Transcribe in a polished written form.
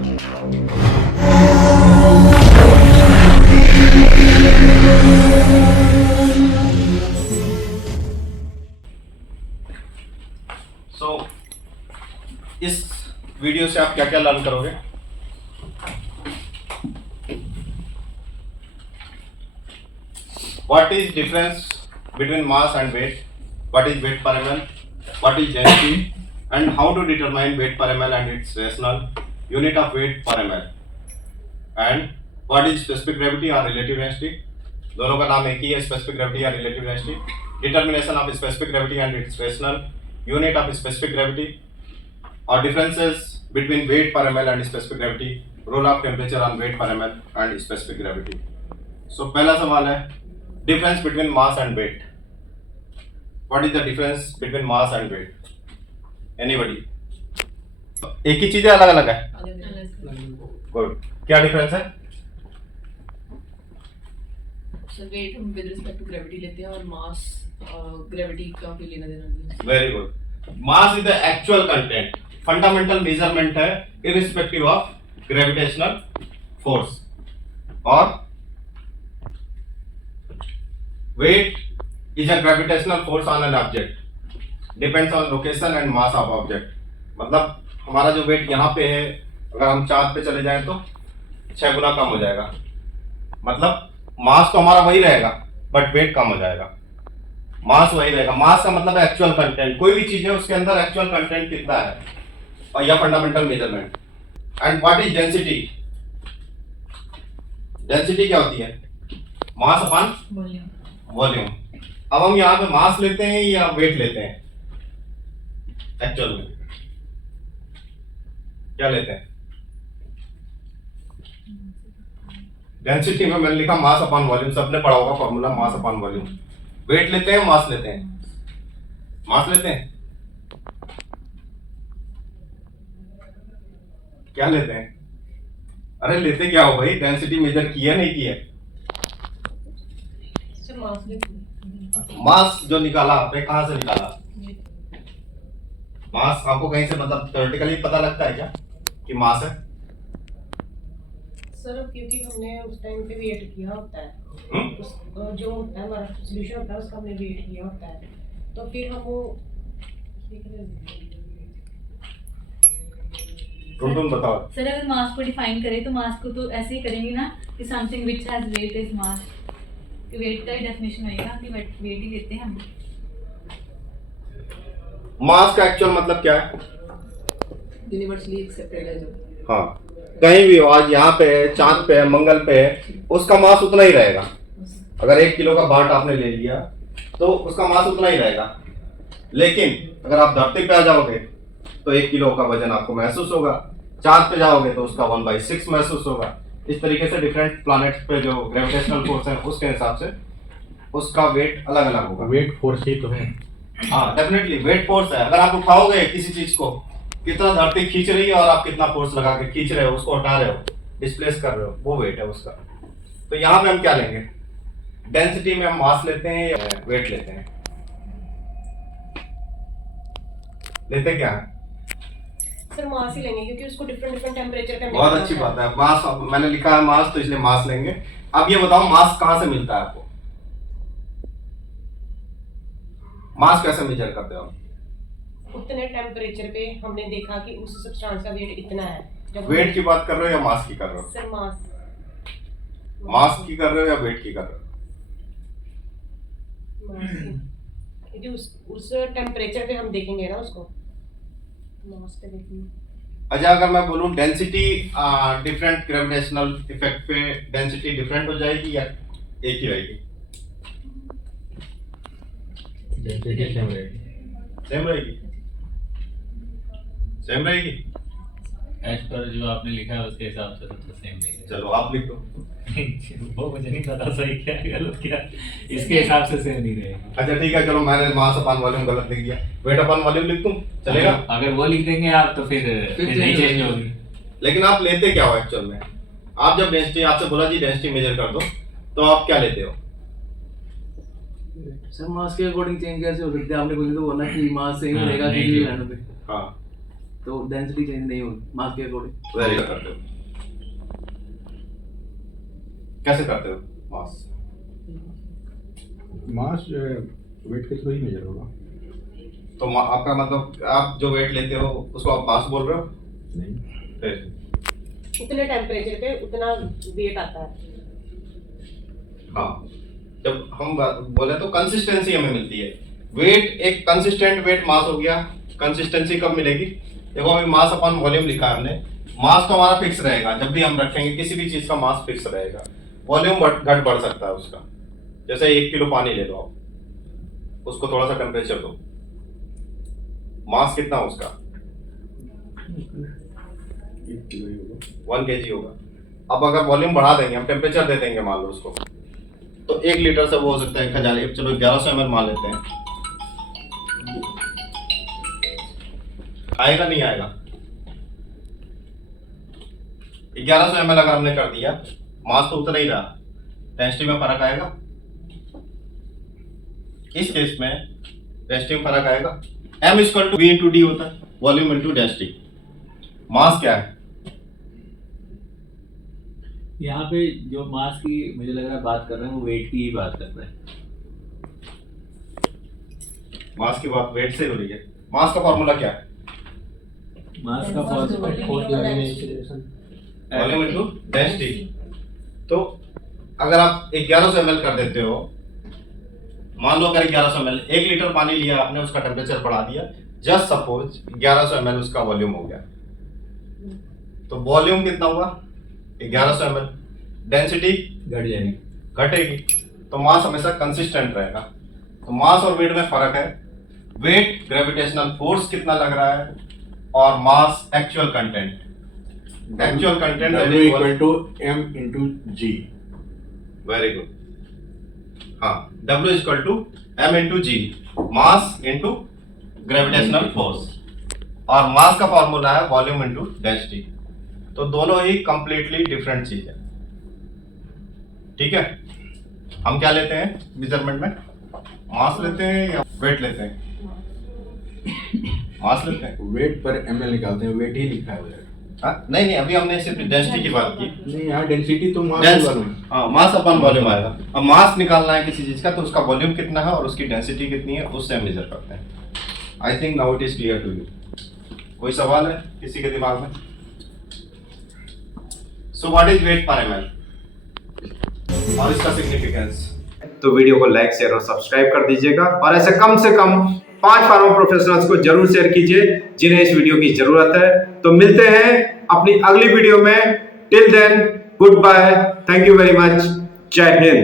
सो इस वीडियो से आप क्या क्या लर्न करोगे? What is difference between mass and weight? What is weight per ml? What is density? And how to determine weight per ml and its rational unit of weight per ml? And what is specific gravity or relative density? दोनों का नाम एक ही है, specific gravity या relative density. Determination of specific gravity and its rational unit of specific gravity. Or differences between weight per ml and specific gravity. Role of temperature on weight per ml and specific gravity. So पहला सवाल है difference between mass and weight. What is the difference between mass and weight? Anybody? एक ही चीज है, अलग अलग है? Good. क्या डिफरेंस है? सर वेट हम विद रिस्पेक्ट टू ग्रेविटी लेते हैं और मास ग्रेविटी का भी लेना देना नहीं है. Very good. Mass is the actual content, fundamental measurement है इररिस्पेक्टिव ऑफ ग्रेविटेशनल फोर्स. और weight is a gravitational force on an object, depends on location and mass of object. मतलब हमारा जो weight यहाँ पे है, अगर हम चाँद पे चले जाएं तो 6 गुना कम हो जाएगा. मतलब मास तो हमारा वही रहेगा बट weight कम हो जाएगा. मास वही रहेगा. मास का मतलब है एक्चुअल कंटेंट. कोई भी चीज है उसके अंदर एक्चुअल कंटेंट कितना है, और यह fundamental measurement. And what is density? Density क्या होती है? मास अपॉन वॉल्यूम. अब हम यहाँ पे मास लेते हैं या वेट लेते हैं? एक्चुअल में क्या लेते हैं? डेंसिटी में मैंने लिखा मास अपॉन वॉल्यूम. सबने पढ़ा होगा formula, mass upon volume. Weight लेते हैं, मास लेते हैं? मास लेते हैं. क्या लेते हैं? अरे लेते क्या हो भाई? डेंसिटी मेजर की है नहीं की है? मास जो निकाला आपने, कहां से निकाला? मास आपको कहीं से मतलब थ्योरेटिकली पता लगता है क्या कि मास है? सर क्योंकि हमने उस टाइम पे वेट किया होता है. उस जो होता है हमारा सॉल्यूशन होता है उसका हमने वेट किया होता है, तो फिर हम वो तुम बताओ सर. अगर मास को डिफाइन करें तो मास को तो ऐसे ही करेंगे ना कि something which has weight is mass. Weight का ही डेफिनेशन होएगा कि वेट ही लेते हैं हम. मास का एक्चुअल मतलब क्या है? यूनिवर्सली एक्सेप्टेड है जो. हाँ, कहीं भी हो, आज यहाँ पे है, चांद पे है, मंगल पे है, उसका मास उतना ही रहेगा. अगर 1 किलो का बाट आपने ले लिया तो उसका मास उतना ही रहेगा. लेकिन अगर आप धरती पे आ जाओगे तो 1 किलो का वजन आपको महसूस होगा. चांद पे जाओगे तो उसका 1/6 महसूस होगा. इस तरीके से डिफरेंट प्लैनेट्स पे जो ग्रेविटेशनल फोर्स है उसके हिसाब से उसका वेट अलग अलग होगा. वेट फोर्स ही तो है. हाँ डेफिनेटली वेट फोर्स है. अगर आप उठाओगे किसी चीज को, कितना धरती खींच रही है और आप कितना फोर्स लगा के खींच रहे हो, उसको हटा रहे हो, डिस्प्लेस कर रहे हो, वो वेट है उसका. तो यहाँ पे हम क्या लेंगे? डेंसिटी में हम मास लेते हैं या वेट लेते हैं? लेते क्या है? सर मास ही लेंगे क्योंकि उसको डिफरेंट टेम्परेचर पे. बहुत अच्छी बात है. मास मैंने लिखा है मास, तो इसलिए मास लेंगे. अब ये बताओ मास कहां से मिलता है आपको? मास कैसे मेजर करते हो? उतने टेम्परेचर पे हमने देखा कि उस सब्सटेंस का वेट इतना है. वेट की बात कर रहे हो या मास की कर रहे हो? सर मास की कर रहे हो या वेट की कर रहे हो? जो उस टेम्परेचर पे हम देखेंगे ना उसको मास पे देखेंगे. अच्छा, अगर मैं बोलूं डेंसिटी डिफरेंट ग्रेविटेशनल इफेक्ट पे डेंसिटी डिफरेंट हो जाएगी या एक ही रहेगी? डेंसिटी सेम रहेगी. सेम रहेगी. सेम रहेगी. एज पर जो आपने लिखा है उसके हिसाब से तो सेम नहीं. चलो आप लिख दो. वो मुझे नहीं पता सही क्या है गलत क्या. इसके हिसाब से सेम नहीं रहेगी. अच्छा ठीक है, चलो मैंने मास अपॉन वॉल्यूम गलत लिख दिया. वेट अपॉन वॉल्यूम लिख दूं, चलेगा? अगर वो लिख देंगे आप तो फिर नहीं चेंज होगी. लेकिन आप लेते क्या हो एक्चुअल में? आप जब डेंसिटी, आपसे बोला जी डेंसिटी मेजर कर दो, तो आप क्या लेते हो? सर मास के अकॉर्डिंग चेंज कैसे हो सकते हैं? आपने बोली तो बोला कि मास सेम रहेगा किसी भी वैल्यू पे. हाँ तो डेंसिटी चेंज नहीं होगी मास के अकॉर्डिंग। वेरी गुड करते हो। कैसे करते हो मास? मास वेट के थ्रू ही मेजर होगा। तो आपका मतलब आप जो वेट लेते हो उसको आप मास बोल रहे हो? नहीं, फिर उतने टेम्परेचर पे उतना वेट आता है। हाँ, जब हम बोले तो कंसिस्टेंसी हमें मिलती है। वेट एक कंसिस्टेंट वेट मास हो गया। कंसिस्टेंसी कब मिलेगी? देखो अभी मास अपॉन वॉल्यूम लिखा है हमने। मास तो हमारा फिक्स रहेगा, जब भी हम रखेंगे किसी भी चीज का मास फिक्स रहेगा। वॉल्यूम घट बढ़ सकता है उसका। जैसे 1 किलो पानी ले लो आप, उसको थोड़ा सा टेम्परेचर दो, मास कितना उसका? 1 किलो ही होगा। 1 kg होगा। अब अगर वॉल्यूम बढ़ा देंगे, हम टेम्परेचर दे देंगे मान लो उसको, तो 1 लीटर से वो हो सकता है 1000, चलो 1100 ml मान लेते हैं। आएगा नहीं आएगा? 1100 ml अगर हमने कर दिया, मास तो उतना ही रहा, डेंसिटी में फर्क आएगा? इस केस में डेंसिटी में फर्क आएगा। m equal to v into d होता है, वॉल्यूम इंटू डेंसिटी। मास क्या है? यहाँ पे जो मास की मुझे लग रहा है बात कर रहे हैं वो वेट की ही बात कर रहे हैं। मास की बात वेट से हो रही है। मास का फॉर्मूला क्या है? मास का वॉल्यूम इंटू डेंसिटी। तो अगर आप 1100 ml कर देते हो, मान लो अगर 1100 ml 1 लीटर पानी लिया आपने, उसका टेम्परेचर बढ़ा दिया, जस्ट सपोज 1100 ml उसका वॉल्यूम हो गया, तो वॉल्यूम कितना हुआ? 1100 ml। डेंसिटी घट जाएगी, घटेगी, तो मास हमेशा कंसिस्टेंट रहेगा। तो मास और वेट में फर्क है। वेट ग्रेविटेशनल फोर्स कितना लग रहा है, और mass actual content. Actual content W equal to m into g. Very good. हाँ, W equal to m into g, mass into gravitational force, और मास का फॉर्मूला है वॉल्यूम इंटू डेंसिटी। तो दोनों ही कंप्लीटली डिफरेंट चीज है। ठीक है, हम क्या लेते हैं मेजरमेंट में? मास लेते हैं या वेट लेते हैं? मास लेते हैं। वेट पर ml निकालते हैं, वेट ही लिखा है उधर। हाँ? नहीं, अभी हमने सिर्फ डेंसिटी की बात की। नहीं, यहाँ डेंसिटी तो मास वाला हाँ, मास अपॉन वॉल्यूम आएगा। अब मास निकालना है किसी चीज का, तो उसका वॉल्यूम कितना है और उसकी डेंसिटी कितनी है, उससे हम मेजर करते हैं। I think now it is clear to you. कोई सवाल है किसी के दिमाग में? So what is weight per ml और इसका सिग्निफिकेंस? तो वीडियो को लाइक, शेयर और सब्सक्राइब कर दीजिएगा, और ऐसे कम से कम 5 फार्मा प्रोफेशनल्स को जरूर शेयर कीजिए जिन्हें इस वीडियो की जरूरत है। तो मिलते हैं अपनी अगली वीडियो में। Till then, good bye, thank you very much, जय हिंद।